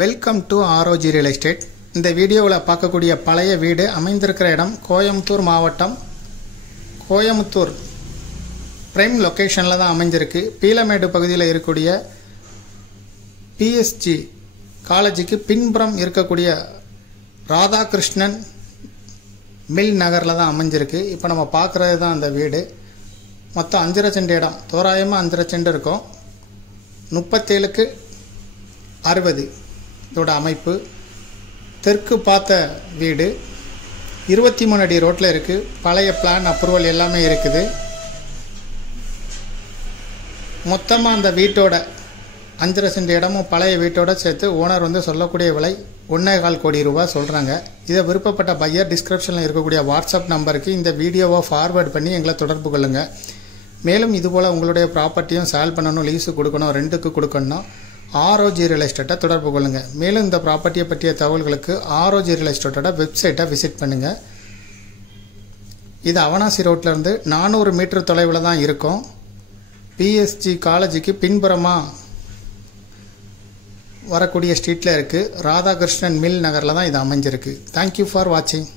Welcome to ROG real estate. இந்த வீடியோவில் பார்க்கக்கூடிய பழைய வீடு அமைந்திருக்கிற இடம் கோயம்புத்தூர் மாவட்டம், கோயம்புத்தூர் பிரைம் லொக்கேஷனில் தான் அமைஞ்சிருக்கு. பீலமேடு பகுதியில் இருக்கக்கூடிய பிஎஸ்ஜி காலேஜுக்கு பின்புறம் இருக்கக்கூடிய ராதாகிருஷ்ணன் மில் நகரில் தான் அமைஞ்சிருக்கு. இப்போ நம்ம பார்க்குறது தான் அந்த வீடு. மொத்தம் 5.5 சென்ட் இடம், தோராயமாக 5.5 சென்ட் இருக்கும். 37க்கு 60 இதோட அமைப்பு. தெற்கு பார்த்த வீடு, 23 அடி ரோட்டில் இருக்குது. பழைய பிளான் அப்ரூவல் எல்லாமே இருக்குது. மொத்தமாக அந்த வீட்டோட 5.5 சென்ட் இடமும் பழைய வீட்டோட சேர்த்து ஓனர் சொல்லக்கூடிய விலை 1.25 கோடி ரூபாய் சொல்கிறாங்க. இதை விருப்பப்பட்ட பையர் டிஸ்கிரிப்ஷனில் இருக்கக்கூடிய வாட்ஸ்அப் நம்பருக்கு இந்த வீடியோவை ஃபார்வேர்ட் பண்ணி எங்களை தொடர்பு கொள்ளுங்கள். மேலும் இதுபோல் உங்களுடைய ப்ராப்பர்ட்டியும் சேல் பண்ணணும், லீஸு கொடுக்கணும், ரெண்டுக்கு கொடுக்கணும், ஆர்ஓஜி ரியல் எஸ்டேட்டை தொடர்பு கொள்ளுங்கள். மேலும் இந்த ப்ராப்பர்ட்டியை பற்றிய தகவல்களுக்கு ஆர்ஓஜி ரியல் எஸ்டேட்டோட வெப்சைட்டை விசிட் பண்ணுங்கள். இது அவனாசி ரோட்லேருந்து 400 மீட்டர் தொலைவில் தான் இருக்கும். பிஎஸ்ஜி காலேஜுக்கு பின்புறமாக வரக்கூடிய ஸ்ட்ரீட்டில் இருக்குது. ராதாகிருஷ்ணன் மில் நகரில் தான் இது அமைஞ்சிருக்கு. தேங்க்யூ ஃபார் வாட்சிங்.